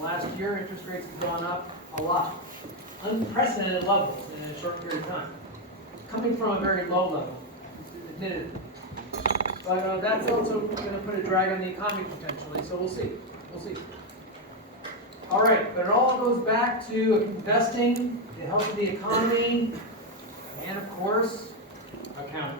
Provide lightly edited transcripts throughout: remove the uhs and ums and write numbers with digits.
the last year, interest rates have gone up a lot. Unprecedented levels in a short period of time. Coming from a very low level, admittedly. But that's also going to put a drag on the economy potentially, so we'll see. We'll see. All right, but it all goes back to investing, the health of the economy, and of course, accounting.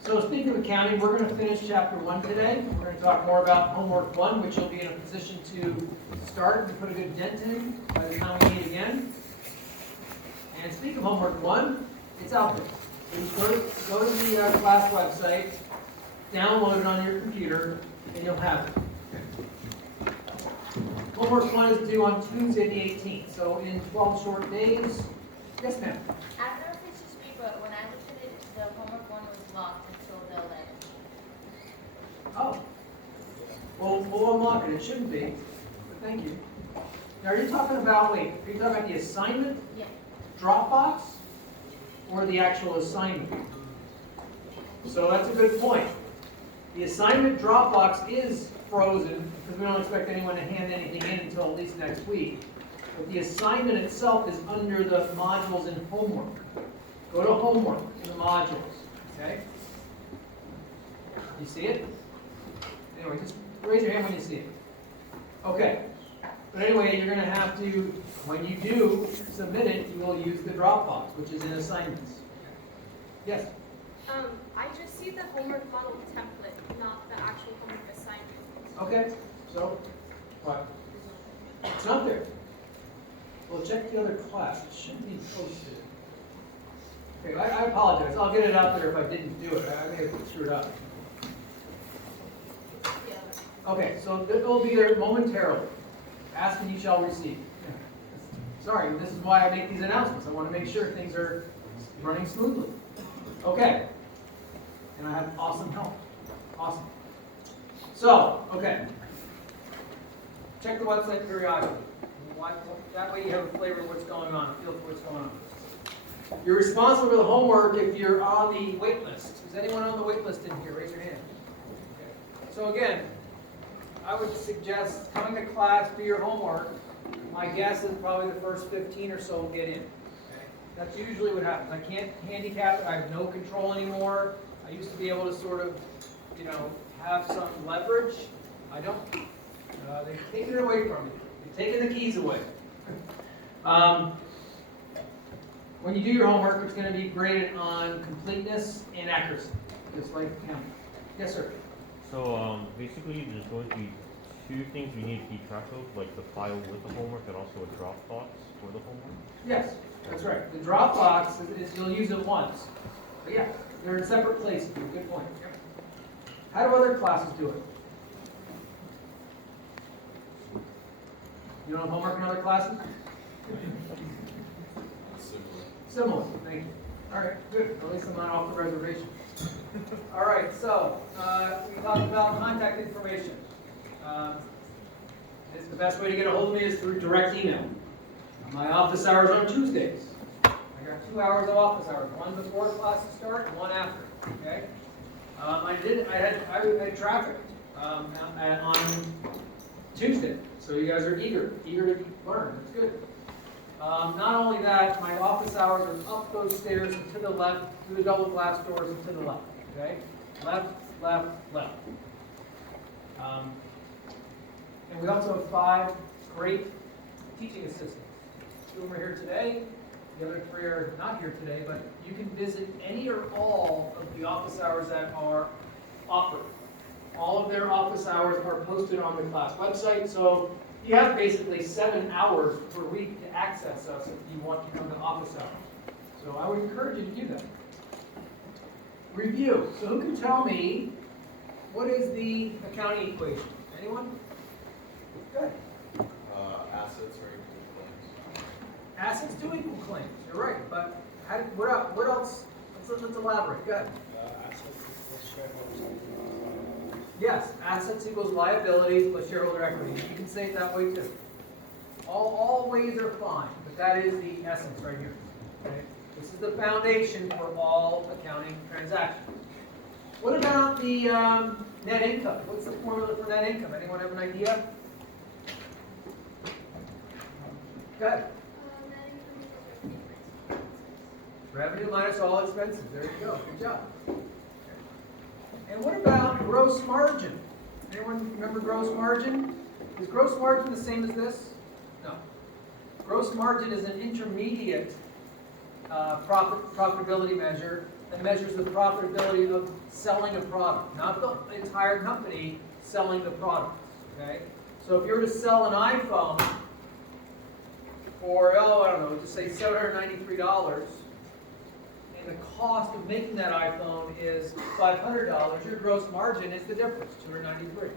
So speaking of accounting, we're going to finish chapter 1 today. We're going to talk more about homework 1, which you'll be in a position to start and put a good dent in by the time we meet again. And speaking of homework 1, it's out there. So you go to the class website, download it on your computer, and you'll have it. Homework 1 is due on Tuesday the 18th, so in 12 short days. Yes, ma'am? I don't know if it's just me, but when I looked at it, the homework one was locked until the 11th. Oh. Well, we'll unlock it. It shouldn't be, but thank you. Now, are you talking about, are you talking about the assignment? Yeah. Dropbox? Or the actual assignment? So that's a good point. The assignment Dropbox is frozen because we don't expect anyone to hand anything in until at least next week. But the assignment itself is under the modules in homework. Go to homework in the modules, okay? You see it? Anyway, just raise your hand when you see it. Okay. But anyway, you're going to have to, when you do submit it, you will use the Dropbox, which is in assignments. Yes? I just see the homework model template, not the actual homework assignment. Okay. So, what? It's not there. Well, check the other class. It should be posted. Okay, I apologize. I'll get it out there if I didn't do it. I may have screwed up. Yeah. Okay, so it will be there momentarily. Ask and you shall receive. Sorry, this is why I make these announcements. I want to make sure things are running smoothly. Okay. And I have awesome help. Awesome. So, okay. Check the website periodically. That way you have a flavor of what's going on, a feel for what's going on. You're responsible for the homework if you're on the wait list. Is anyone on the wait list in here? Raise your hand. Okay. So again, I would suggest coming to class, do your homework. My guess is probably the first 15 or so will get in. Okay? That's usually what happens. I can't handicap it. I have no control anymore. I used to be able to sort of, have some leverage. I don't. They've taken it away from me. They've taken the keys away. When you do your homework, it's going to be graded on completeness and accuracy, just like counting. Yes, sir. So basically, there's going to be two things we need to keep track of, like the file with the homework and also a Dropbox for the homework. Yes, that's right. The Dropbox is you'll use it once, but yeah, they're in separate places. Good point. How do other classes do it? You don't have homework in other classes? Similar, thank you. All right, good. At least I'm not off the reservation. All right, so we talked about contact information. It's the best way to get a hold of me is through direct email. My office hours are on Tuesdays. I got 2 hours of office hours, one before classes start and one after. Okay. I had traffic on Tuesday, so you guys are eager to learn. That's good. Not only that, my office hours are up those stairs and to the left, through the double glass doors and to the left. Okay? Left, left, left. And we also have 5 great teaching assistants. 2 of them are here today. The other 3 are not here today, but you can visit any or all of the office hours that are offered. All of their office hours are posted on the class website, so you have basically 7 hours per week to access us if you want to come to office hours. So I would encourage you to do that. Review. So who can tell me what is the accounting equation? Anyone? Good. Assets are equal to claims. Assets do equal claims. You're right, but what else? Let's elaborate. Go ahead. Assets equals shareholders. Yes, assets equals liabilities plus shareholder equity. You can say it that way too. All ways are fine, but that is the essence right here. Okay? This is the foundation for all accounting transactions. What about the net income? What's the formula for net income? Anyone have an idea? ahead. Net income equals revenue minus expenses. Revenue minus all expenses. There you go. Good job. And what about gross margin? Anyone remember gross margin? Is gross margin the same as this? No. Gross margin is an intermediate profitability measure that measures the profitability of selling a product, not the entire company selling the product. Okay? So if you were to sell an iPhone for, I don't know, just say $793, and the cost of making that iPhone is $500, your gross margin is the difference, $293.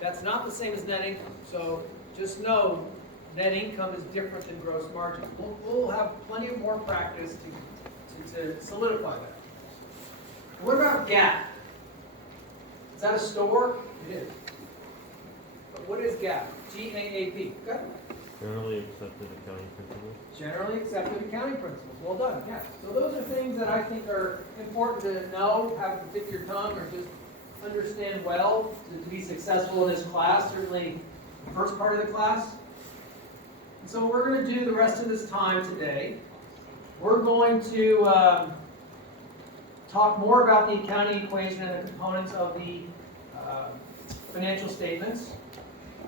That's not the same as net income. So just know net income is different than gross margin. We'll have plenty of more practice to solidify that. What about GAAP? Is that a store? It is. But what is GAAP? GAAP. Okay. Generally accepted accounting principles. Generally accepted accounting principles. Well done. Yeah. So those are things that I think are important to know, have to tip your tongue, or just understand well to be successful in this class. Certainly, the first part of the class. And so what we're going to do the rest of this time today, we're going to talk more about the accounting equation and the components of the financial statements.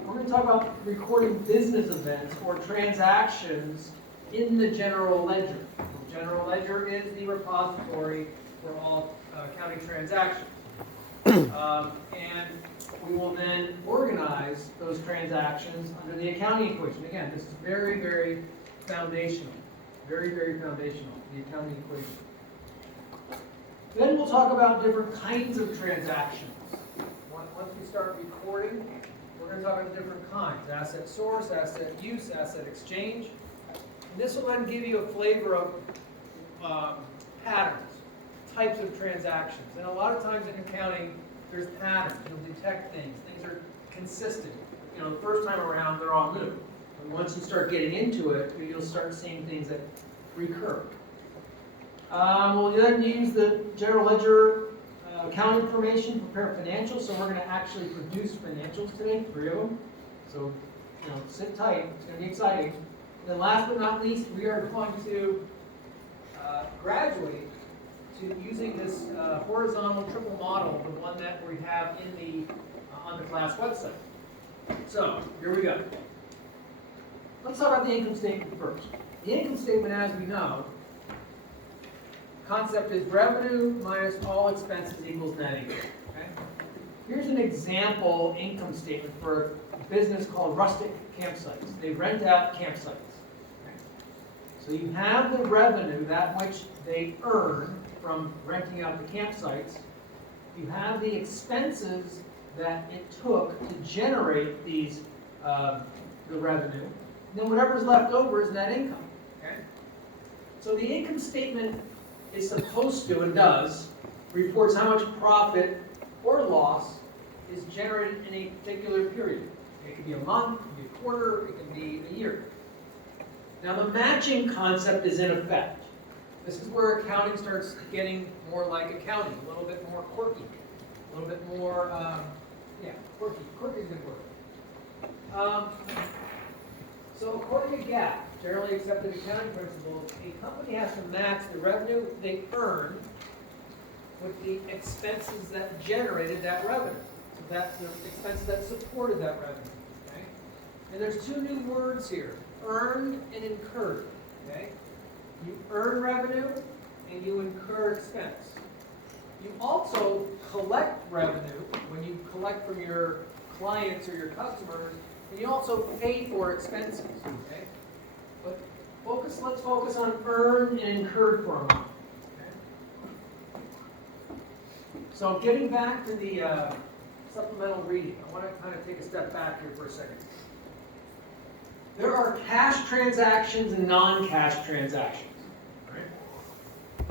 We're going to talk about recording business events or transactions in the general ledger. The general ledger is the repository for all accounting transactions. And we will then organize those transactions under the accounting equation. Again, this is very, very foundational. Very, very foundational, the accounting equation. Then we'll talk about different kinds of transactions. Once we start recording, we're going to talk about different kinds. Asset source, asset use, asset exchange. And this will then give you a flavor of patterns, types of transactions. And a lot of times in accounting, there's patterns. You'll detect things. Things are consistent. You know, the first time around, they're all new. And once you start getting into it, you'll start seeing things that recur. We'll then use the general ledger accounting information to prepare financials. So we're going to actually produce financials today, 3 of them. So, you know, sit tight. It's going to be exciting. And then last but not least, we are going to graduate to using this horizontal triple model, the one that we have in the on the class website. So here we go. Let's talk about the income statement first. The income statement, as we know, concept is revenue minus all expenses equals net income. Okay? Here's an example income statement for a business called Rustic Campsites. They rent out campsites. Okay? So you have the revenue, that which they earn from renting out the campsites. You have the expenses that it took to generate these the revenue. And then whatever's left over is net income. Okay? So the income statement is supposed to, and does, reports how much profit or loss is generated in a particular period. It can be a month, it can be a quarter, it can be a year. Now the matching concept is in effect. This is where accounting starts getting more like accounting, a little bit more quirky, a little bit more, quirky. Quirky is a good word. So according to GAAP, generally accepted accounting principles, a company has to match the revenue they earn with the expenses that generated that revenue. So that's the expenses that supported that revenue. Okay? And there's 2 new words here, earned and incurred. Okay? You earn revenue and you incur expense. You also collect revenue when you collect from your clients or your customers, and you also pay for expenses. Okay? But let's focus on earned and incurred for a moment. Okay? So getting back to the supplemental reading, I want to kind of take a step back here for a second. There are cash transactions and non-cash transactions. Right?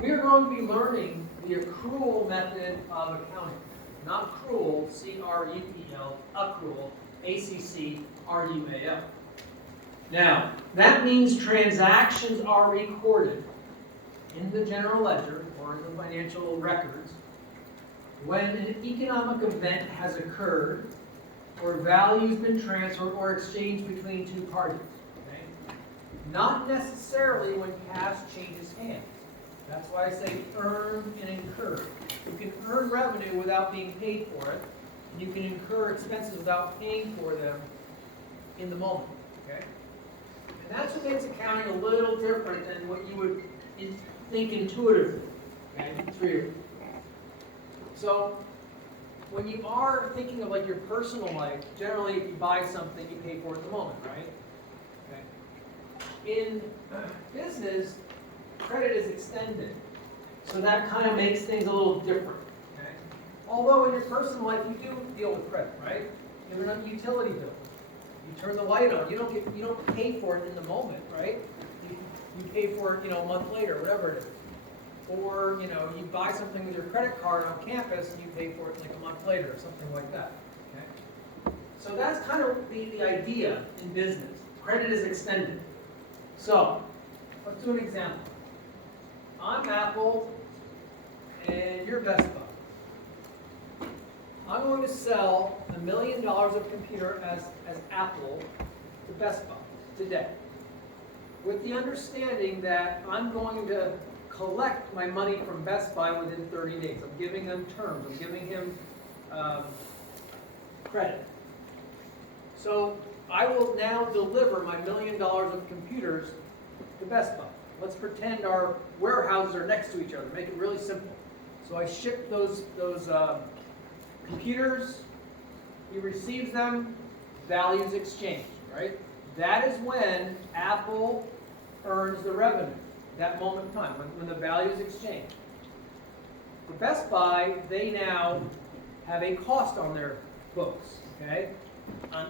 We are going to be learning the accrual method of accounting. Not accrual, C-R-U-E-L, accrual, A-C-C-R-U-A-L. Now, that means transactions are recorded in the general ledger or in the financial records when an economic event has occurred or value has been transferred or exchanged between 2 parties. Okay? not necessarily when cash changes hands. That's why I say earn and incur. You can earn revenue without being paid for it, and you can incur expenses without paying for them in the moment, okay? And that's what makes accounting a little different than what you would think intuitively, okay, for you. So, when you are thinking of like your personal life, generally if you buy something, you pay for it in the moment, right? Okay. In business, credit is extended. So that kind of makes things a little different, okay? Although in your personal life, you do deal with credit, right? You have a utility bill. You turn the light on, you don't pay for it in the moment, right? You pay for it, a month later, whatever it is. Or, you buy something with your credit card on campus and you pay for it like a month later or something like that, okay? So that's kind of the idea in business. Credit is extended. So, let's do an example. I'm Apple and you're Best Buy. I'm going to sell $1 million of computer as Apple to Best Buy today, with the understanding that I'm going to collect my money from Best Buy within 30 days. I'm giving them terms. I'm giving him credit. So I will now deliver my $1 million of computers to Best Buy. Let's pretend our warehouses are next to each other. Make it really simple. So I ship those computers. He receives them. Values exchanged, right? That is when Apple earns the revenue. That moment in time, when the value is exchanged. For Best Buy, they now have a cost on their books, okay,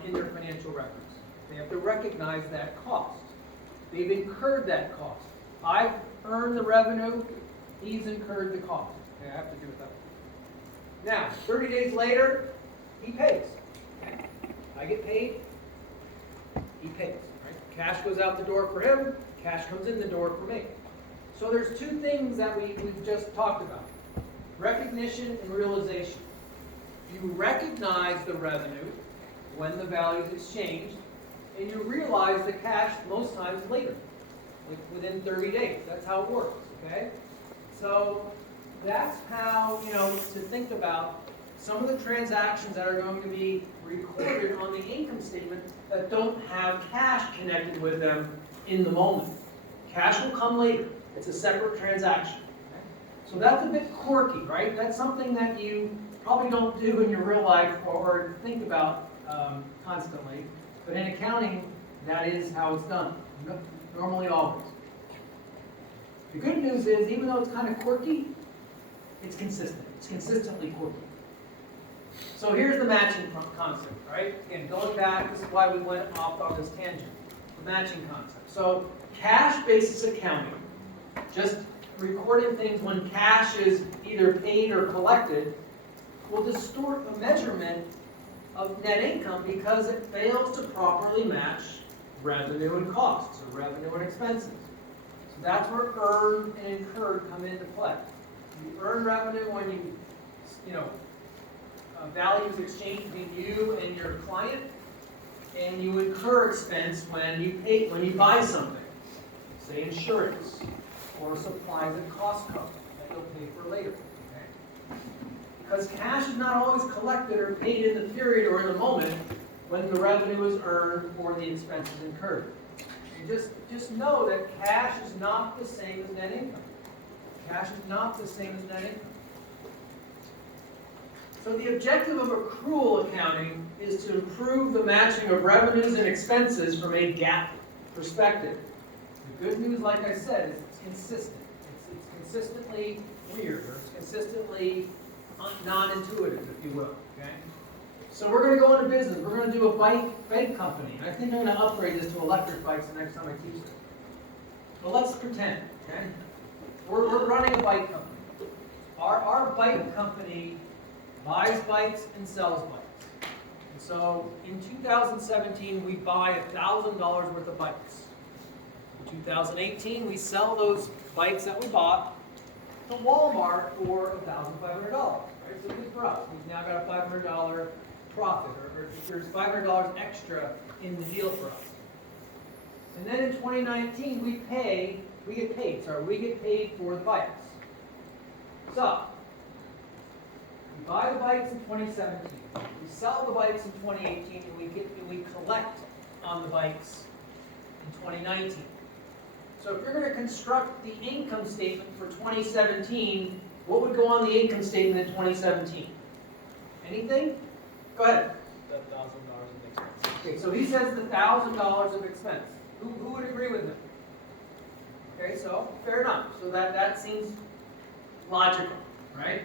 in their financial records. They have to recognize that cost. They've incurred that cost. I've earned the revenue, he's incurred the cost. Okay, I have to do it that way. Now, 30 days later, he pays. I get paid, he pays. Right? Cash goes out the door for him, cash comes in the door for me. So there's two things that we've just talked about. Recognition and realization. You recognize the revenue when the value is exchanged, and you realize the cash most times later, like within 30 days. That's how it works, okay? So that's how, to think about some of the transactions that are going to be recorded on the income statement that don't have cash connected with them in the moment. Cash will come later. It's a separate transaction. So that's a bit quirky, right? That's something that you probably don't do in your real life or think about constantly. But in accounting, that is how it's done. Normally always. The good news is, even though it's kind of quirky, it's consistent. It's consistently quirky. So here's the matching concept, right? Again, going back, this is why we went off on this tangent. The matching concept. So cash basis accounting, just recording things when cash is either paid or collected, will distort the measurement of net income because it fails to properly match revenue and costs, or revenue and expenses. So that's where earned and incurred come into play. You earn revenue when values exchange between you and your client, and you incur expense when you buy something, say insurance, or supplies and cost cover that you'll pay for later. Okay? Because cash is not always collected or paid in the period or in the moment when the revenue is earned or the expenses incurred. You just know that cash is not the same as net income. Cash is not the same as net income. So the objective of accrual accounting is to improve the matching of revenues and expenses from a GAAP perspective. The good news, like I said, is it's consistent. It's consistently weird, or it's consistently non-intuitive, if you will. Okay? So we're going to go into business. We're going to do a bike company. I think I'm going to upgrade this to electric bikes the next time I teach this. But let's pretend. Okay? We're running a bike company. Our bike company buys bikes and sells bikes. And so in 2017, we buy $1,000 worth of bikes. In 2018, we sell those bikes that we bought to Walmart for $1,500. Right? So good for us. We've now got a $500 profit, or there's $500 extra in the deal for us. And then in 2019, we get paid for the bikes. So, we buy the bikes in 2017, we sell the bikes in 2018, and we collect on the bikes in 2019. So if you're going to construct the income statement for 2017, what would go on the income statement in 2017? Anything? Go ahead. $1,000 in expenses. Okay, so he says the $1,000 of expense. Who would agree with him? Okay, so fair enough. So that seems logical, right?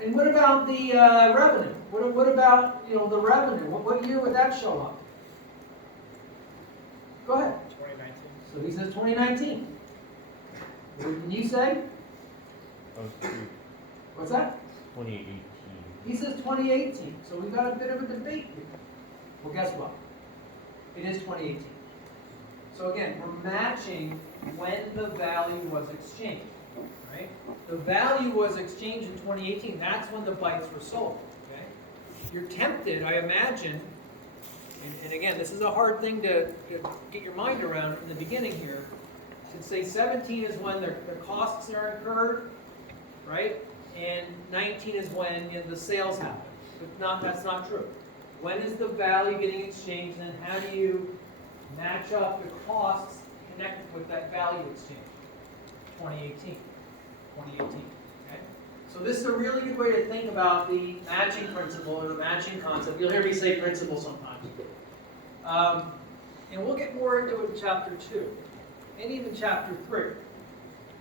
And what about the revenue? What about the revenue? What year would that show up? Go ahead. 2019. So he says 2019. What did you say? What's that? 2018. He says 2018. So we've got a bit of a debate here. Well, guess what? It is 2018. So again, we're matching when the value was exchanged, right? The value was exchanged in 2018. That's when the bikes were sold, okay? You're tempted, I imagine, and again, this is a hard thing to get your mind around in the beginning here, to say 17 is when the costs are incurred, right? And 19 is when the sales happen. But that's not true. When is the value getting exchanged, and how do you match up the costs connected with that value exchange? 2018. 2018. Okay? So this is a really good way to think about the matching principle or the matching concept. You'll hear me say principle sometimes. And we'll get more into it in chapter 2 and even chapter 3.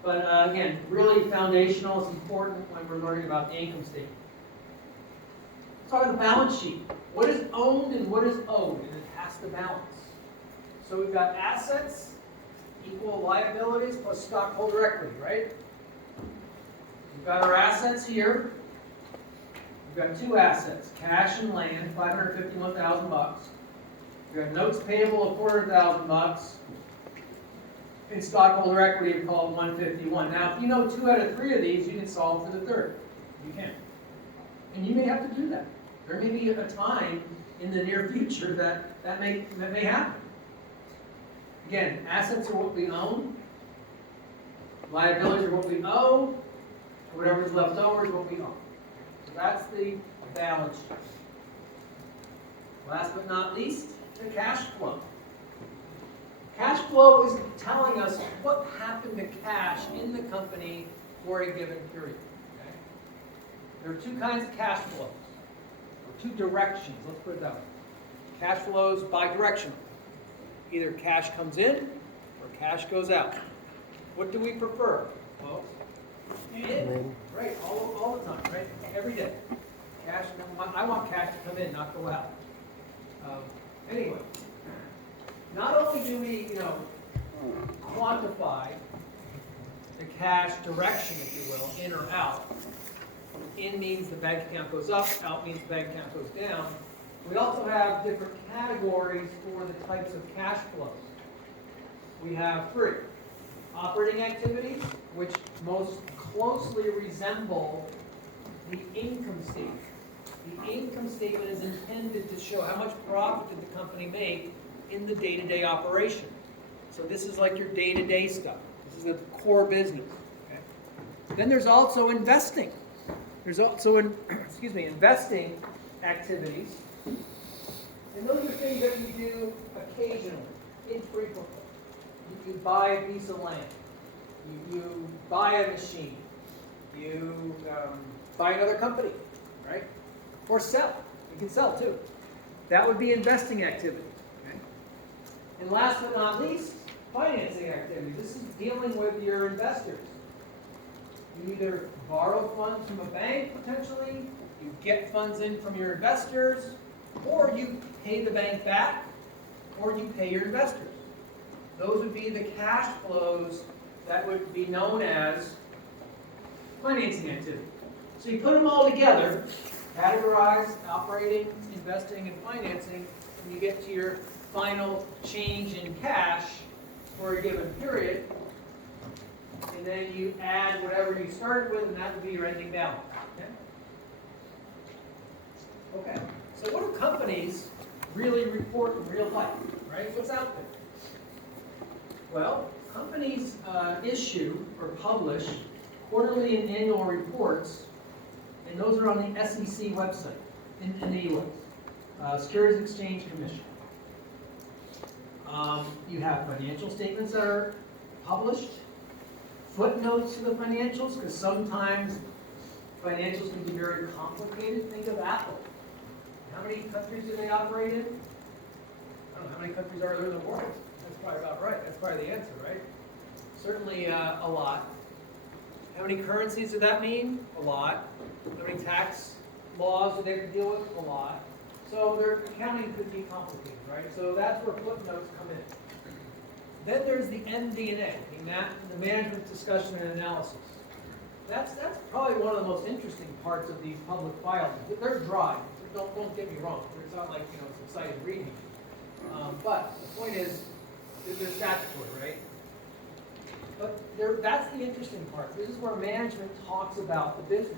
But again, really foundational. It's important when we're learning about the income statement. Let's talk about the balance sheet. What is owned and what is owed, and it has to balance. So we've got assets equal liabilities plus stockholder equity, right? We've got our assets here. We've got two assets, cash and land, $551,000. We've got notes payable of $400,000. And stockholder equity of called 151. Now, if you know 2 out of 3 of these, you can solve for the third. You can. And you may have to do that. There may be a time in the near future that may happen. Again, assets are what we own. Liabilities are what we owe. Whatever's left over is what we own. So that's the balance sheet. Last but not least, the cash flow. Cash flow is telling us what happened to cash in the company for a given period. Okay? There are 2 kinds of cash flows, or 2 directions, let's put it that way. Cash flows bidirectional. Either cash comes in or cash goes out. What do we prefer, folks? In. Right, all the time, right? Every day. Cash. I want cash to come in, not go out. Anyway, not only do we, quantify the cash direction, if you will, in or out. In means the bank account goes up, out means the bank account goes down. We also have different categories for the types of cash flows. We have 3. Operating activities, which most closely resemble the income statement. The income statement is intended to show how much profit did the company make in the day-to-day operation. So this is like your day-to-day stuff. This is the core business. Okay? Then there's also investing. There's also investing activities. And those are things that you do occasionally, infrequently. You buy a piece of land. You buy a machine. You buy another company, right? Or sell. You can sell too. That would be investing activity. Okay? And last but not least, financing activities. This is dealing with your investors. You either borrow funds from a bank, potentially, you get funds in from your investors, or you pay the bank back, or you pay your investors. Those would be the cash flows that would be known as financing activity. So you put them all together, categorize operating, investing, and financing, and you get to your final change in cash for a given period. And then you add whatever you started with, and that would be your ending balance. Okay? Okay. So what do companies really report in real life? Right? What's out there? Well, companies issue or publish quarterly and annual reports, and those are on the SEC website in the US, Securities Exchange Commission. You have financial statements that are published, footnotes to the financials, because sometimes financials can be very complicated. Think of Apple. How many countries do they operate in? I don't know, how many countries are there in the world? That's probably about right. That's probably the answer, right? Certainly a lot. How many currencies does that mean? A lot. How many tax laws do they have to deal with? A lot. So their accounting could be complicated, right? So that's where footnotes come in. Then there's the MD&A, the management discussion and analysis. That's probably one of the most interesting parts of these public filings. They're dry. Don't get me wrong. It's not like it's exciting reading. But the point is, they're statutory, right? But that's the interesting part. This is where management talks about the business.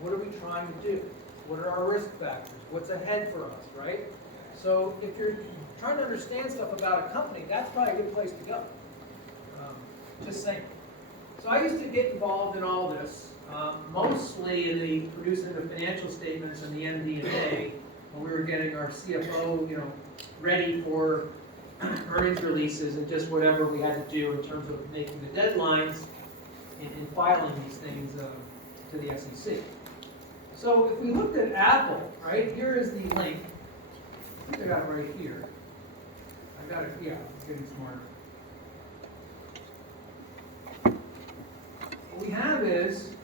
What are we trying to do? What are our risk factors? What's ahead for us, right? So if you're trying to understand stuff about a company, that's probably a good place to go. Just saying. So I used to get involved in all this, mostly in the producing the financial statements and the MD&A when we were getting our CFO, ready for earnings releases and just whatever we had to do in terms of making the deadlines in filing these things to the SEC. So if we looked at Apple, right, here is the link. I think I got it right here. I got it, yeah, I'm getting smarter. What we have is,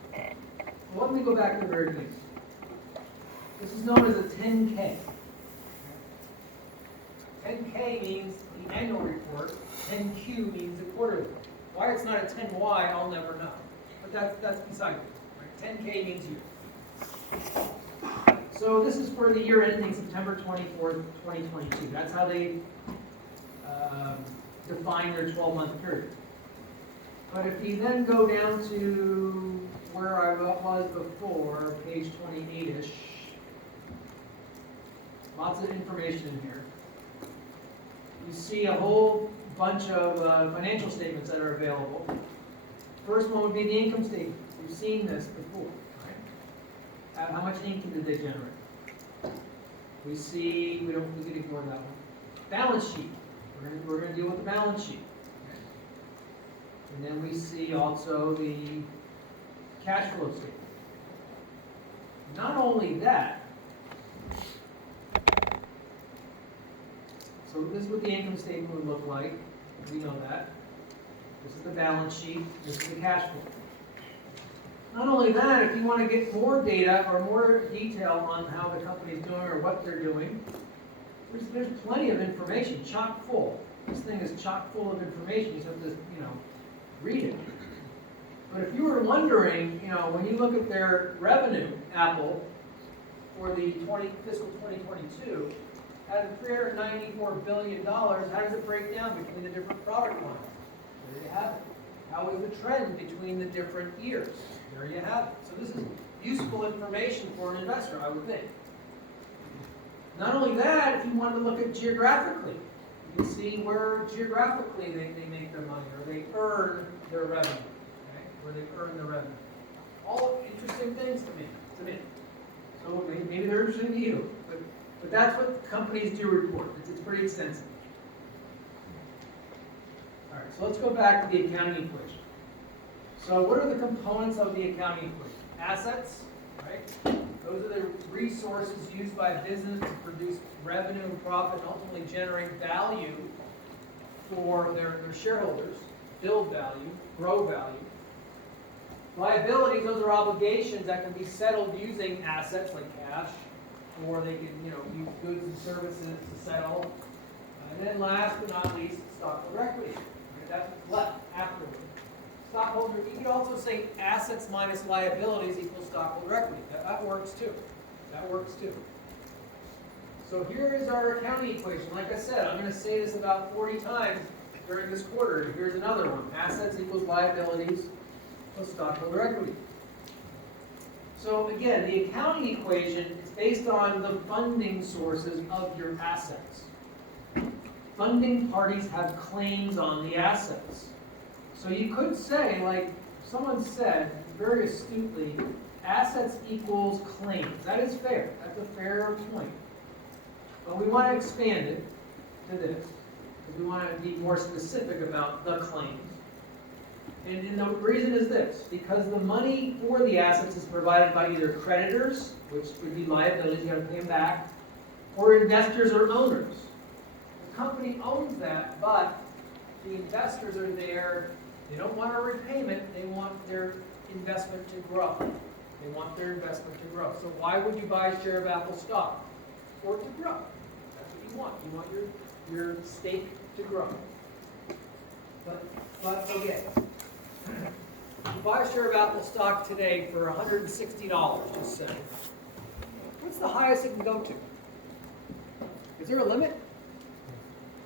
well, let me go back to the very beginning. This is known as a 10K. 10K means the annual report, 10Q means the quarterly report. Why it's not a 10Y, I'll never know. But that's beside it. Right? 10K means year. So this is for the year ending September 24th, 2022. That's how they define their 12-month period. But if you then go down to where I was before, page 28-ish, lots of information in here. You see a whole bunch of financial statements that are available. First one would be the income statement. You've seen this before, right? How much income did they generate? We see, we can ignore that one. Balance sheet. We're going to deal with the balance sheet. And then we see also the cash flow statement. Not only that, so this is what the income statement would look like. We know that. This is the balance sheet. This is the cash flow. Not only that, if you want to get more data or more detail on how the company is doing or what they're doing, there's plenty of information, chock full. This thing is chock full of information. You just have to, read it. But if you were wondering, when you look at their revenue, Apple, for the fiscal 2022, out of $394 billion, how does it break down between the different product lines? There you have it. How is the trend between the different years? There you have it. So this is useful information for an investor, I would think. Not only that, if you wanted to look at geographically, you can see where geographically they make their money or they earn their revenue. Okay? Where they earn their revenue. All interesting things to me. So maybe they're interesting to you. But that's what companies do report. It's pretty extensive. All right, so let's go back to the accounting equation. So what are the components of the accounting equation? Assets, right? Those are the resources used by a business to produce revenue and profit and ultimately generate value for their shareholders, build value, grow value. Liabilities, those are obligations that can be settled using assets like cash, or they can use goods and services to settle. And then last but not least, stockholder equity. Okay, that's what's left afterward. Stockholder, you could also say assets minus liabilities equals stockholder equity. That works too. That works too. So here is our accounting equation. Like I said, I'm going to say this about 40 times during this quarter. Here's another one. Assets equals liabilities plus stockholder equity. So again, the accounting equation is based on the funding sources of your assets. funding parties have claims on the assets. So you could say, like someone said very astutely, assets equals claims. That is fair. That's a fair point. But we want to expand it to this, because we want to be more specific about the claims. And the reason is this, because the money for the assets is provided by either creditors, which would be liabilities, you gotta pay them back, or investors or owners. The company owns that, but the investors are there, they don't want a repayment, they want their investment to grow. They want their investment to grow. So why would you buy a share of Apple stock? For it to grow. That's what you want. You want your stake to grow. But again, you buy a share of Apple stock today for $160, just say. What's the highest it can go to? Is there a limit?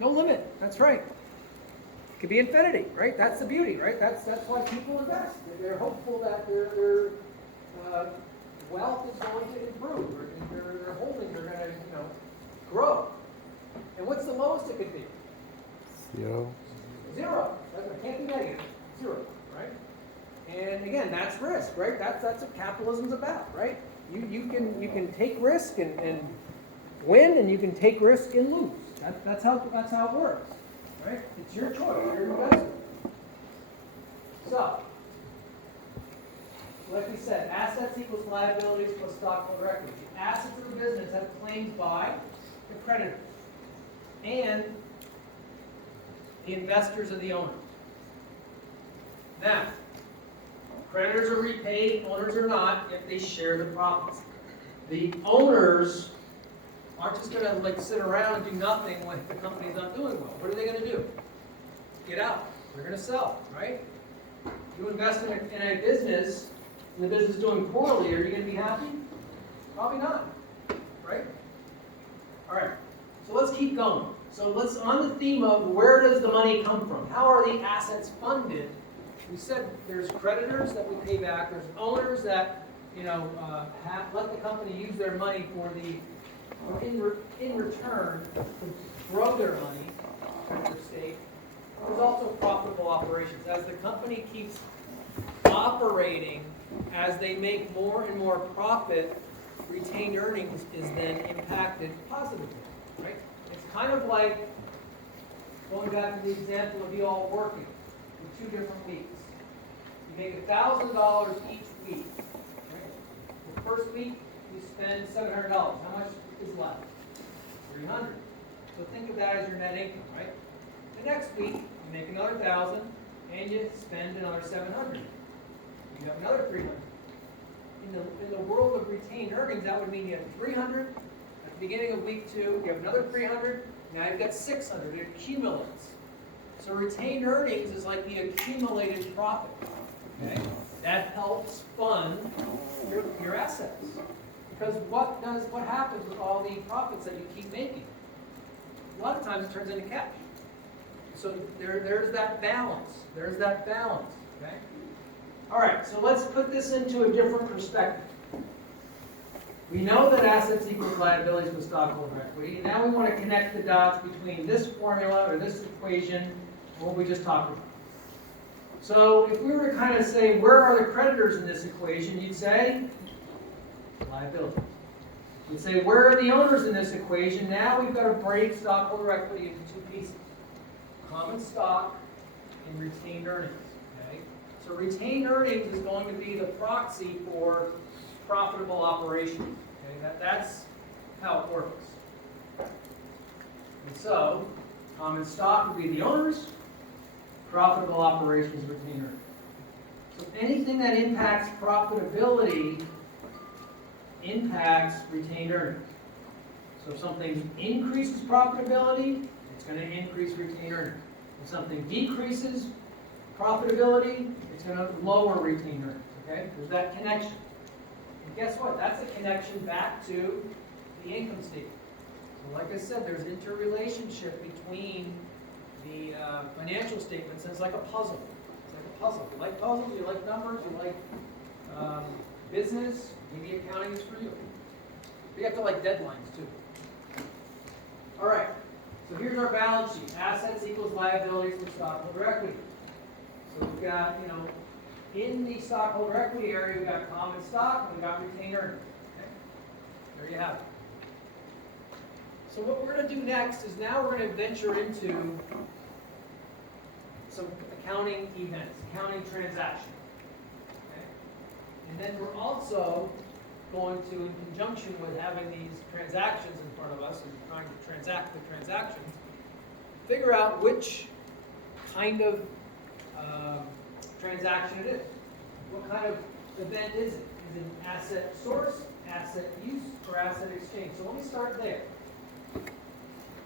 No limit. That's right. It could be infinity, right? That's the beauty, right? That's why people invest. They're hopeful that their wealth is going to improve, or their holdings are going to, grow. And what's the lowest it could be? Zero. Zero. It can't be negative. Zero, right? And again, that's risk, right? That's what capitalism's about, right? You can take risk and win, and you can take risk and lose. That's how it works, right? It's your choice. You're an investor. So, like we said, assets equals liabilities plus stockholder equity. The assets of the business have claims by the creditor and the investors and the owners. Now, creditors are repaid, owners are not, if they share the profits. The owners aren't just going to sit around and do nothing when the company's not doing well. What are they going to do? Get out. They're going to sell, right? You invest in a business, and the business is doing poorly, are you going to be happy? Probably not, right? All right, so let's keep going. So let's, on the theme of where does the money come from? How are the assets funded? We said there's creditors that we pay back, there's owners that, let the company use their money in return to grow their money, their stake. There's also profitable operations. As the company keeps operating, as they make more and more profit, retained earnings is then impacted positively, right? It's kind of like, going back to the example of you all working in 2 different weeks. You make $1,000 each week, right? The first week, you spend $700. How much is left? $300. So think of that as your net income, right? The next week, you make another 1,000, and you spend another 700. You have another 300. In the world of retained earnings, that would mean you have 300 at the beginning of week 2. You have another 300. Now you've got 600. It accumulates. So retained earnings is like the accumulated profit. Okay, that helps fund your assets. Because what happens with all the profits that you keep making? A lot of times it turns into cash. So there's that balance. There's that balance. Okay. All right. So let's put this into a different perspective. We know that assets equals liabilities with stockholder equity. Now we want to connect the dots between this formula or this equation and what we just talked about. So if we were to kind of say, where are the creditors in this equation, you'd say liabilities. You'd say, where are the owners in this equation? Now we've got to break stockholder equity into 2 pieces. Common stock and retained earnings. Okay? So retained earnings is going to be the proxy for profitable operations. Okay? That's how it works. And so, common stock would be the owners, profitable operations, retained earnings. So anything that impacts profitability impacts retained earnings. So if something increases profitability, it's going to increase retained earnings. If something decreases profitability, it's going to lower retained earnings. Okay? There's that connection. And guess what? That's a connection back to the income statement. So like I said, there's interrelationship between the financial statements, and it's like a puzzle. It's like a puzzle. You like puzzles, you like numbers, you like business, maybe accounting is for you. You have to like deadlines too. All right. So here's our balance sheet. Assets equals liabilities for stockholder equity. So we've got, in the stockholder equity area, we've got common stock, and we've got retained earnings. Okay? There you have it. So what we're going to do next is now we're going to venture into some accounting events, accounting transactions. Okay? And then we're also going to, in conjunction with having these transactions in front of us and trying to transact the transactions, figure out which kind of transaction it is. What kind of event is it? Is it an asset source, asset use, or asset exchange? So let me start there.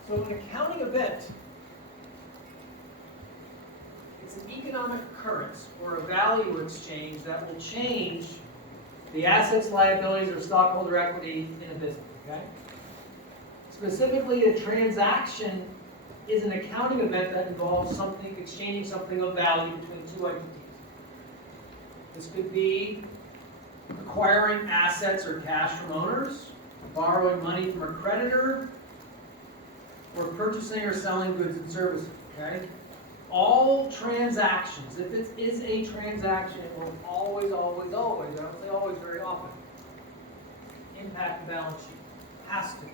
So an accounting event, it's an economic occurrence or a value exchange that will change the assets, liabilities, or stockholder equity in a business, okay? Specifically, a transaction is an accounting event that involves something, exchanging something of value between two entities. This could be acquiring assets or cash from owners, borrowing money from a creditor, or purchasing or selling goods and services, okay? All transactions, if it is a transaction, it will always, I don't say always very often, impact the balance sheet. Has to.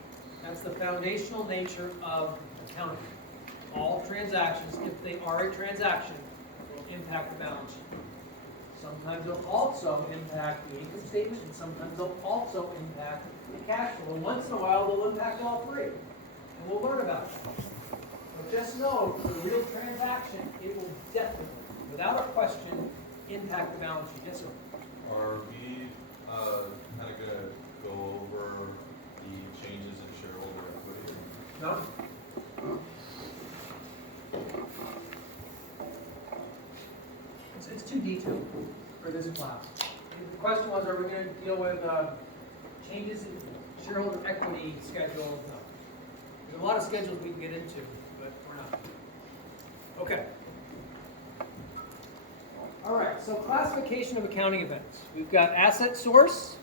That's the foundational nature of accounting. All transactions, if they are a transaction, will impact the balance sheet. Sometimes they'll also impact the income statement, and sometimes they'll also impact the cash flow. And once in a while, they'll impact all three. And we'll learn about it. But just know, for the real transaction, it will definitely, without a question, impact the balance sheet. Yes, sir? Are we kind of going to go over the changes in shareholder equity? No? It's too detailed for this class. The question was, are we going to deal with changes in shareholder equity schedules? No. There's a lot of schedules we can get into, but we're not. Okay. All right, so classification of accounting events. We've got asset source,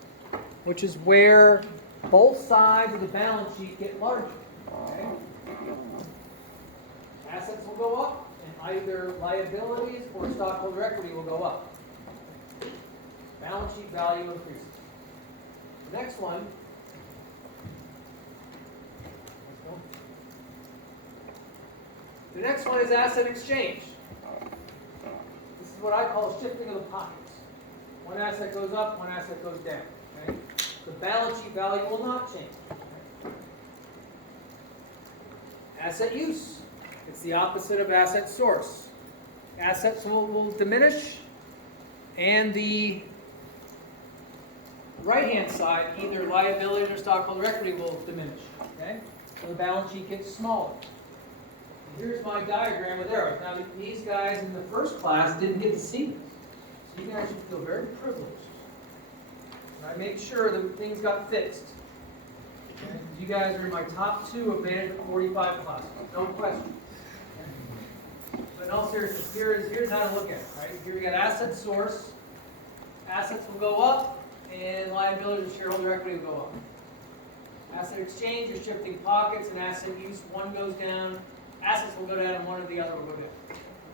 which is where both sides of the balance sheet get larger. Okay? Assets will go up, and either liabilities or stockholder equity will go up. Balance sheet value increases. The next one. The next one is asset exchange. This is what I call shifting of the pockets. One asset goes up, one asset goes down. Okay? The balance sheet value will not change. Okay? Asset use. It's the opposite of asset source. Assets will diminish, and the right-hand side, either liabilities or stockholder equity, will diminish. Okay? So the balance sheet gets smaller. Here's my diagram with arrows. Now, these guys in the first class didn't get to see this. So you guys should feel very privileged. And I made sure that things got fixed. Okay? You guys are in my top 2 of Management 45 classes. No question. Okay? But in all seriousness, here's how to look at it. Right? Here we got asset source. Assets will go up, and liabilities and shareholder equity will go up. Asset exchange, you're shifting pockets, and asset use, one goes down. Assets will go down and one or the other will go down.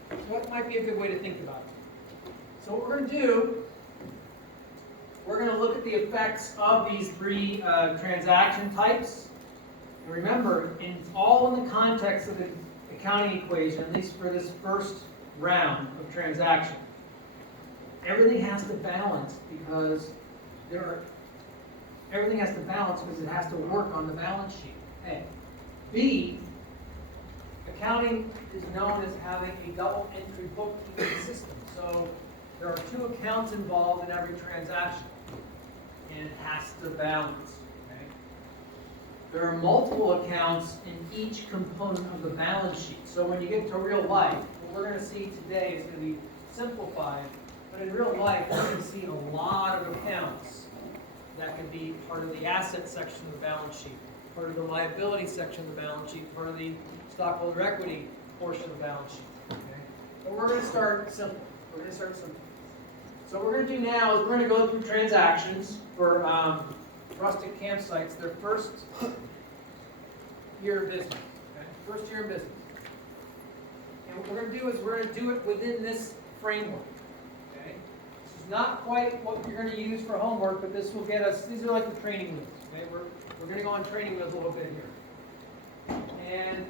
So that might be a good way to think about it. So what we're going to do, we're going to look at the effects of these 3 transaction types. And remember, it's all in the context of the accounting equation, at least for this first round of transaction. Everything has to balance because everything has to balance because it has to work on the balance sheet. A. B. Accounting is known as having a double entry bookkeeping system. So there are 2 accounts involved in every transaction, and it has to balance. Okay? There are multiple accounts in each component of the balance sheet. So when you get to real life, what we're going to see today is going to be simplified, but in real life, we're going to see a lot of accounts that can be part of the asset section of the balance sheet, part of the liability section of the balance sheet, part of the stockholder equity portion of the balance sheet. Okay? But we're going to start simple. So what we're going to do now is we're going to go through transactions for rustic campsites, their first year of business. Okay? first year in business. And what we're gonna do is we're gonna do it within this framework, okay? This is not quite what you're gonna use for homework, but this will get us, these are like the training wheels, okay? We're gonna go on training wheels a little bit here. And,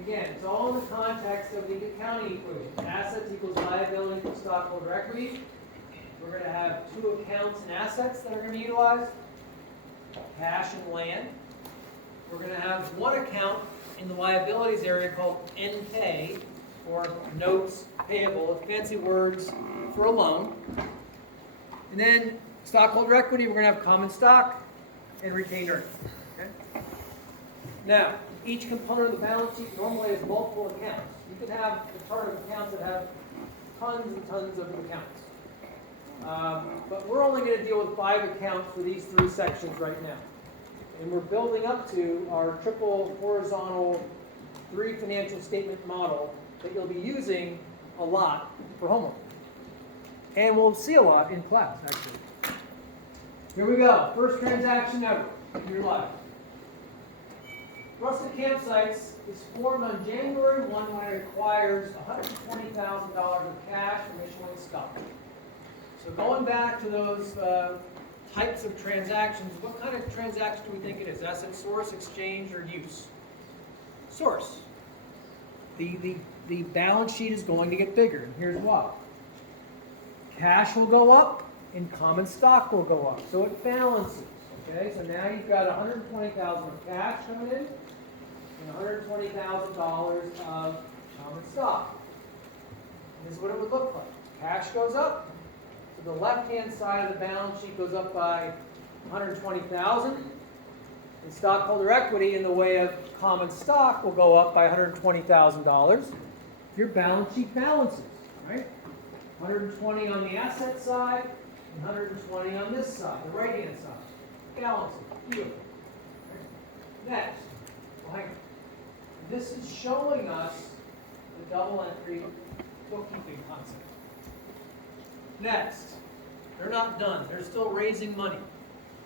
again, it's all in the context of the accounting equation. Assets equals liability equals stockholder equity. We're gonna have two accounts and assets that are gonna be utilized, cash and land. We're gonna have one account in the liabilities area called NK, or notes payable, fancy words for a loan. And then stockholder equity, we're gonna have common stock and retained earnings. Okay? Now, each component of the balance sheet normally has multiple accounts. You can have a chart of accounts that have tons and tons of accounts. But we're only going to deal with 5 accounts for these 3 sections right now. And we're building up to our triple horizontal 3 financial statement model that you'll be using a lot for homework. And we'll see a lot in class, actually. Here we go. First transaction ever in your life. Rustic Campsites is formed on January 1 when it acquires $120,000 of cash from issuing stock. So going back to those types of transactions, what kind of transaction do we think it is? Asset source, exchange, or use? Source. The balance sheet is going to get bigger, and here's why. Cash will go up, and common stock will go up. So it balances. Okay, so now you've got $120,000 of cash coming in, and $120,000 of common stock. And this is what it would look like. Cash goes up. So the left-hand side of the balance sheet goes up by $120,000. And stockholder equity in the way of common stock will go up by $120,000. Your balance sheet balances, right? 120 on the asset side, and 120 on this side, the right-hand side. Balances. Beautiful. Next, well, hang on. This is showing us the double entry bookkeeping concept. Next, they're not done. They're still raising money.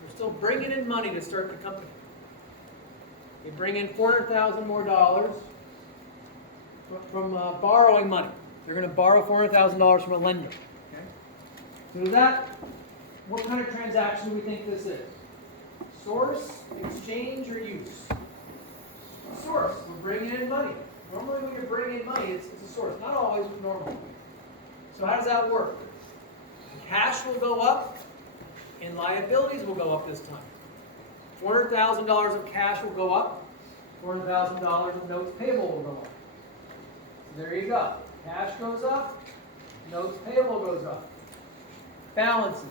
They're still bringing in money to start the company. They bring in $400,000 more from borrowing money. They're going to borrow $400,000 from a lender. Okay? So what kind of transaction do we think this is? Source, exchange, or use? Source. We're bringing in money. Normally when you're bringing in money, it's a source. Not always, but normally. So how does that work? Cash will go up, and liabilities will go up this time. $400,000 of cash will go up. $400,000 of notes payable will go up. So there you go. Cash goes up. Notes payable goes up. Balances.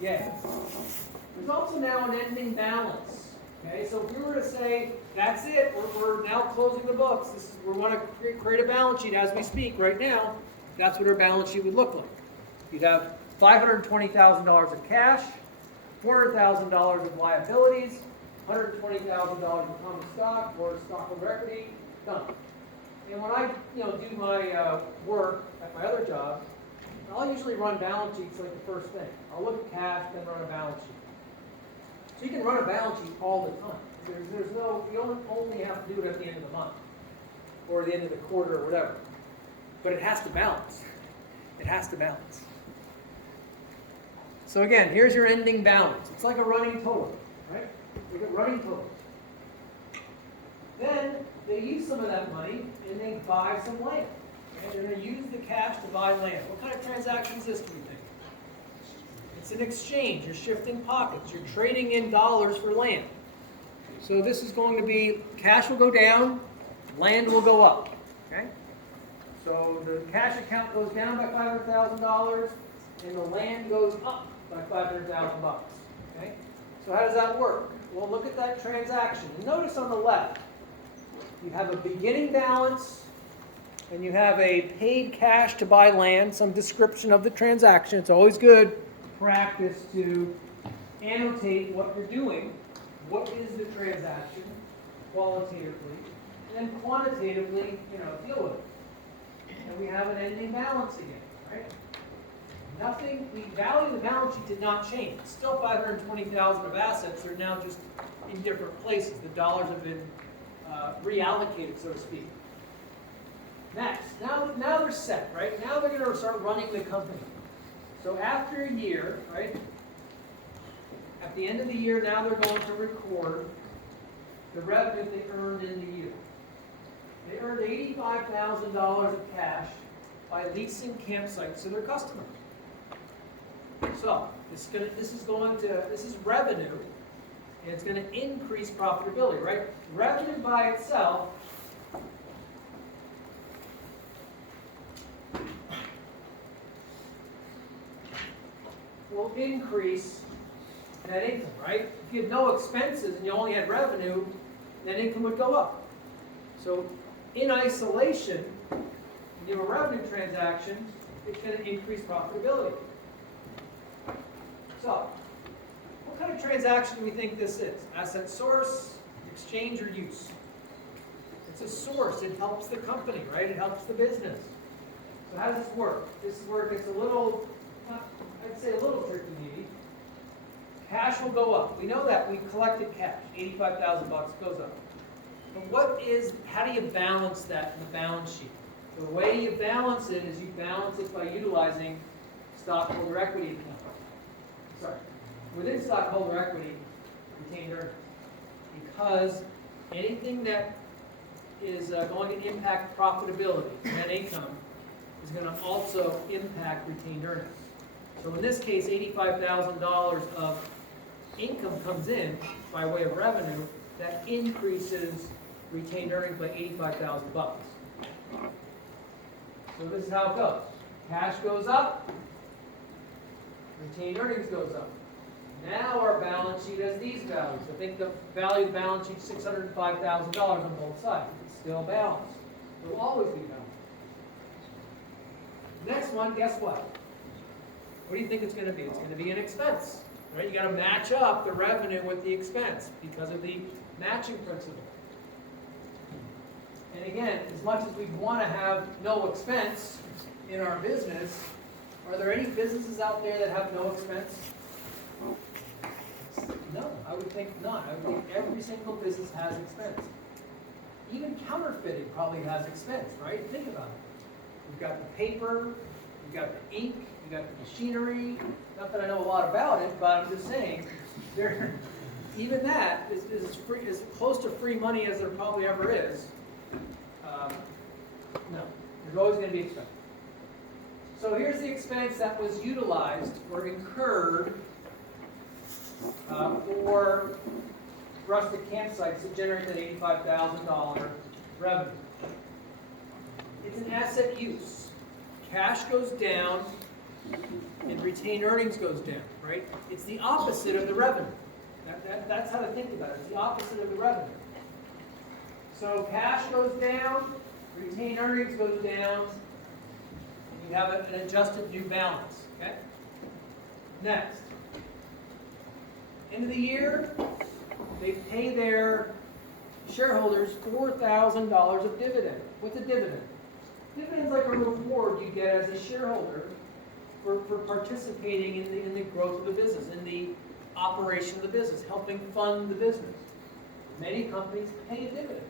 Yes. There's also now an ending balance. Okay, so if we were to say, that's it, we're now closing the books. We want to create a balance sheet as we speak right now. That's what our balance sheet would look like. You'd have $520,000 of cash, $400,000 of liabilities, $120,000 of common stock or stockholder equity. Done. And when I do my work at my other job, I'll usually run balance sheets like the first thing. I'll look at cash, then run a balance sheet. So you can run a balance sheet all the time. You only have to do it at the end of the month or the end of the quarter or whatever. But it has to balance. It has to balance. So again, here's your ending balance. It's like a running total, right? Look at running total. Then they use some of that money and they buy some land. Okay? They're going to use the cash to buy land. What kind of transaction is this, do you think? It's an exchange. You're shifting pockets. You're trading in dollars for land. So this is going to be, cash will go down, land will go up. Okay? So the cash account goes down by $500,000 and the land goes up by $500,000. Okay? So how does that work? Well, look at that transaction. And notice on the left, you have a beginning balance and you have a paid cash to buy land, some description of the transaction. It's always good practice to annotate what you're doing. What is the transaction qualitatively, and then quantitatively, deal with it. And we have an ending balance again, right? Nothing, the value of the balance sheet did not change. It's still $520,000 of assets. They're now just in different places. The dollars have been reallocated, so to speak. Next, now they're set, right? Now they're going to start running the company. So after a year, right? At the end of the year, now they're going to record the revenue they earned in the year. They earned $85,000 of cash by leasing campsites to their customers. So this is revenue, and it's going to increase profitability, right? Revenue by itself will increase net income, right? If you had no expenses and you only had revenue, net income would go up. So in isolation, when you have a revenue transaction, it's going to increase profitability. So, what kind of transaction do we think this is? Asset source, exchange, or use? It's a source. It helps the company, right? It helps the business. So how does this work? This is where it gets a little, I'd say a little tricky maybe. Cash will go up. We know that. We collected cash. $85,000 goes up. But how do you balance that in the balance sheet? The way you balance it is you balance it by utilizing stockholder equity account. Sorry. Within stockholder equity, retained earnings. Because anything that is going to impact profitability, net income, is going to also impact retained earnings. So in this case, $85,000 of income comes in by way of revenue that increases retained earnings by $85,000. So this is how it goes. Cash goes up, retained earnings goes up. Now our balance sheet has these values. I think the value of the balance sheet is $605,000 on both sides. It's still balanced. It will always be balanced. Next one, guess what? What do you think it's going to be? It's going to be an expense. Right? You got to match up the revenue with the expense because of the matching principle. And again, as much as we want to have no expense in our business, are there any businesses out there that have no expense? No, I would think not. I would think every single business has expense. Even counterfeiting probably has expense, right? Think about it. You've got the paper, you've got the ink, you've got the machinery. Not that I know a lot about it, but I'm just saying, even that is close to free money as there probably ever is. No, there's always going to be expense. So here's the expense that was utilized or incurred for rustic campsites that generate that $85,000 revenue. It's an asset use. Cash goes down and retained earnings goes down, right? It's the opposite of the revenue. That's how to think about it. It's the opposite of the revenue. So cash goes down, retained earnings goes down, and you have an adjusted new balance, okay? Next. End of the year, they pay their shareholders $4,000 of dividend. What's a dividend? Dividend is like a reward you get as a shareholder for participating in the growth of the business, in the operation of the business, helping fund the business. Many companies pay a dividend.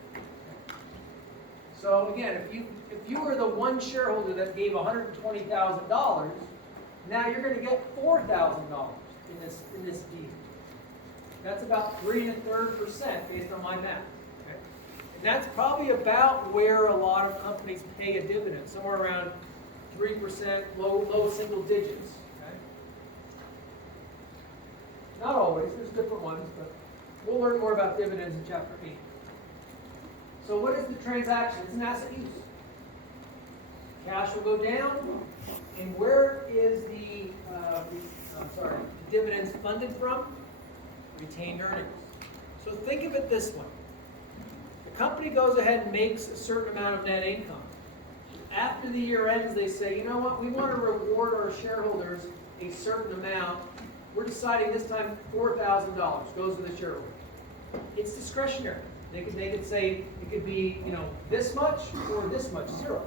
So again, if you were the one shareholder that gave $120,000, now you're going to get $4,000 in this deal. That's about 3 1/3% based on my math. Okay? And that's probably about where a lot of companies pay a dividend, somewhere around 3%, low single digits. Okay? Not always, there's different ones, but we'll learn more about dividends in chapter 8. So what is the transaction? It's an asset use. Cash will go down, and where is the dividends funded from? Retained earnings. So think of it this way. The company goes ahead and makes a certain amount of net income. After the year ends, they say, you know what, we want to reward our shareholders a certain amount. We're deciding this time $4,000 goes to the shareholder. It's discretionary. They could say it could be, this much or this much, zero.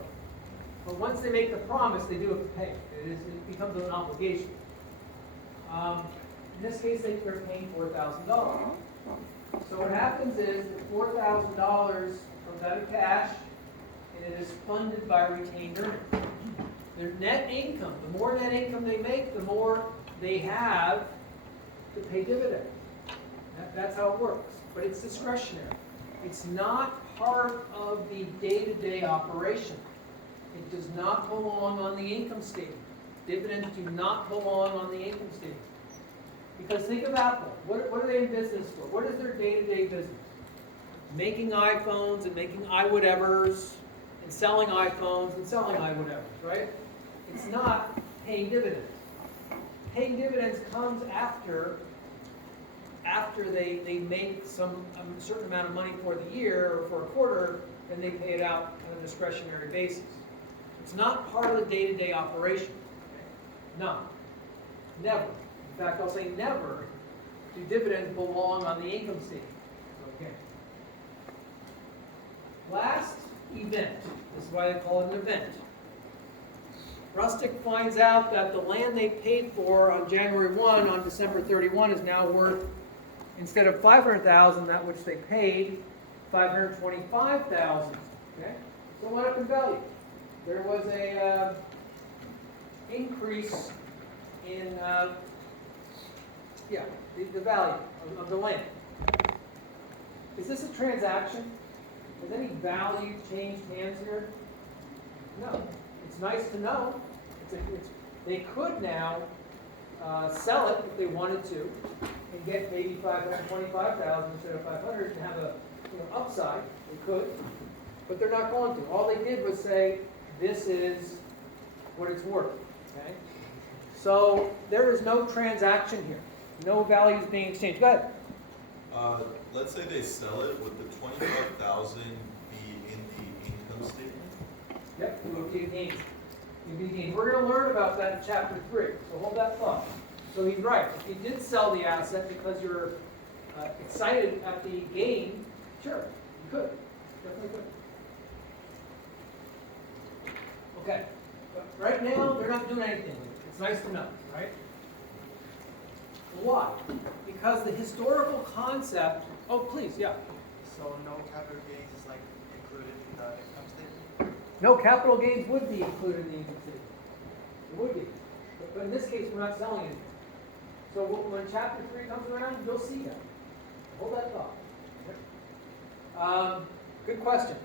But once they make the promise, they do have to pay. It becomes an obligation. In this case, they're paying $4,000. So what happens is that $4,000 comes out of cash, and it is funded by retained earnings. Their net income, the more net income they make, the more they have to pay dividends. That's how it works, but it's discretionary. It's not part of the day-to-day operation. It does not belong on the income statement. Dividends do not belong on the income statement. Because think of Apple. What are they in business for? What is their day-to-day business? Making iPhones and making iWhatevers and selling iPhones and selling iWhatevers, right? It's not paying dividends. Paying dividends comes after they make a certain amount of money for the year or for a quarter, then they pay it out on a discretionary basis. It's not part of the day-to-day operation. No. Never. In fact, I'll say never do dividends belong on the income statement. Okay. Last event. This is why they call it an event. Rustic finds out that the land they paid for on January 1 on December 31 is now worth, instead of $500,000, that which they paid, $525,000. Okay? So what up in value? There was a increase in the value of the land. Is this a transaction? Has any value changed hands here? No. It's nice to know. They could now sell it if they wanted to and get maybe $525,000 instead of $500 and have a upside. They could, but they're not going to. All they did was say, this is what it's worth. Okay? So there is no transaction here. No value is being exchanged. Go ahead. Let's say they sell it, would the $25,000 be in the income statement? Yep, it would be a gain. It would be a gain. We're going to learn about that in chapter 3, so hold that thought. So he's right. If you did sell the asset because you're excited at the gain, sure, you could. Definitely could. Okay, but right now they're not doing anything with it. It's nice to know, right? Why? Because the historical concept, oh please, yeah. So no capital gains is like included in the income statement? No, capital gains would be included in the income statement. It would be. But in this case, we're not selling anything. So when chapter 3 comes around, you'll see that. Hold that thought. Good questions.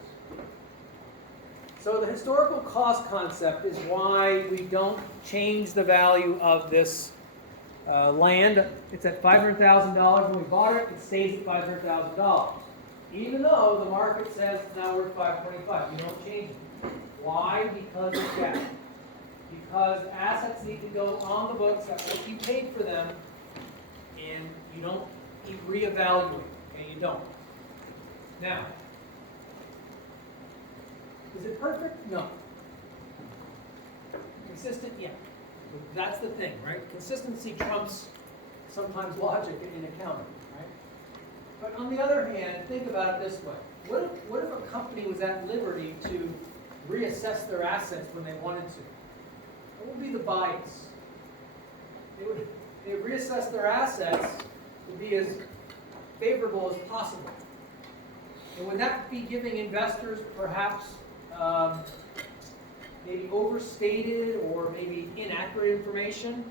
So the historical cost concept is why we don't change the value of this land. It's at $500,000 when we bought it. It stays at $500,000. Even though the market says it's now worth $525,000, you don't change it. Why? Because of GAAP. Because assets need to go on the books at what you paid for them, and you don't reevaluate. Okay, you don't. Now, is it perfect? No. Consistent? Yeah. That's the thing, right? Consistency trumps sometimes logic in accounting, right? But on the other hand, think about it this way. What if a company was at liberty to reassess their assets when they wanted to? What would be the bias? They would reassess their assets to be as favorable as possible. And would that be giving investors perhaps maybe overstated or maybe inaccurate information?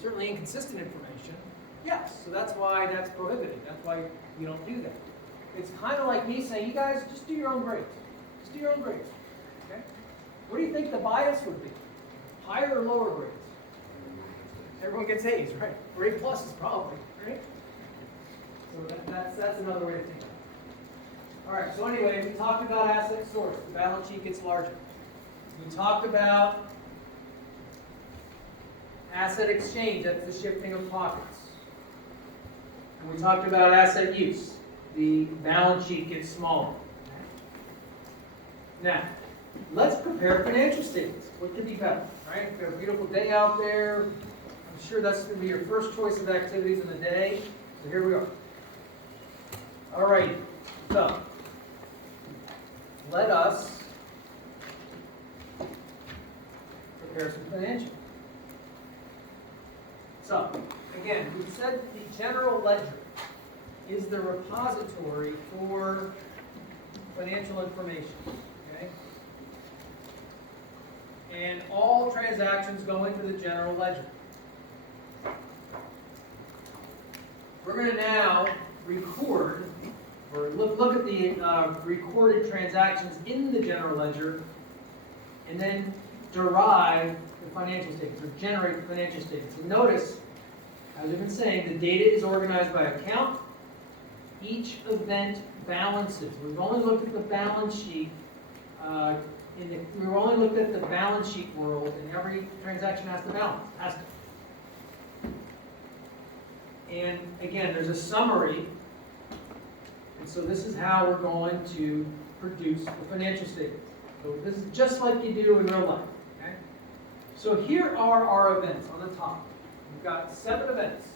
Certainly inconsistent information. Yes, so that's why that's prohibited. That's why you don't do that. It's kind of like me saying, you guys, just do your own grades. Just do your own grades. Okay? What do you think the bias would be? Higher or lower grades? Everyone gets A's, right? Or A pluses probably, right? So that's another way to think of it. All right, so anyway, we talked about asset source. The balance sheet gets larger. We talked about asset exchange. That's the shifting of pockets. And we talked about asset use. The balance sheet gets smaller. Now, let's prepare financial statements. What could be better, right? You've got a beautiful day out there. I'm sure that's going to be your first choice of activities in the day. So here we are. All right, so let us prepare some financials. So, again, we said the general ledger is the repository for financial information, okay? And all transactions go into the general ledger. We're going to now record, or look at the recorded transactions in the general ledger, and then derive the financial statements, or generate the financial statements. And notice, as we've been saying, the data is organized by account. Each event balances. We've only looked at the balance sheet. We've only looked at the balance sheet world, and every transaction has to balance. Has to. And again, there's a summary. And so this is how we're going to produce the financial statements. So this is just like you do in real life. Okay? So here are our events on the top. We've got 7 events.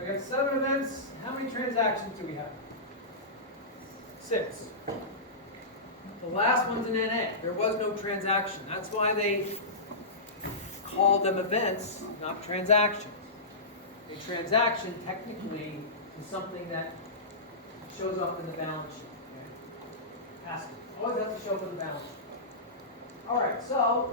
I got 7 events. How many transactions do we have? 6. The last one's an NA. There was no transaction. That's why they call them events, not transactions. A transaction technically is something that shows up in the balance sheet. Okay? Has to. Always has to show up in the balance sheet. All right, so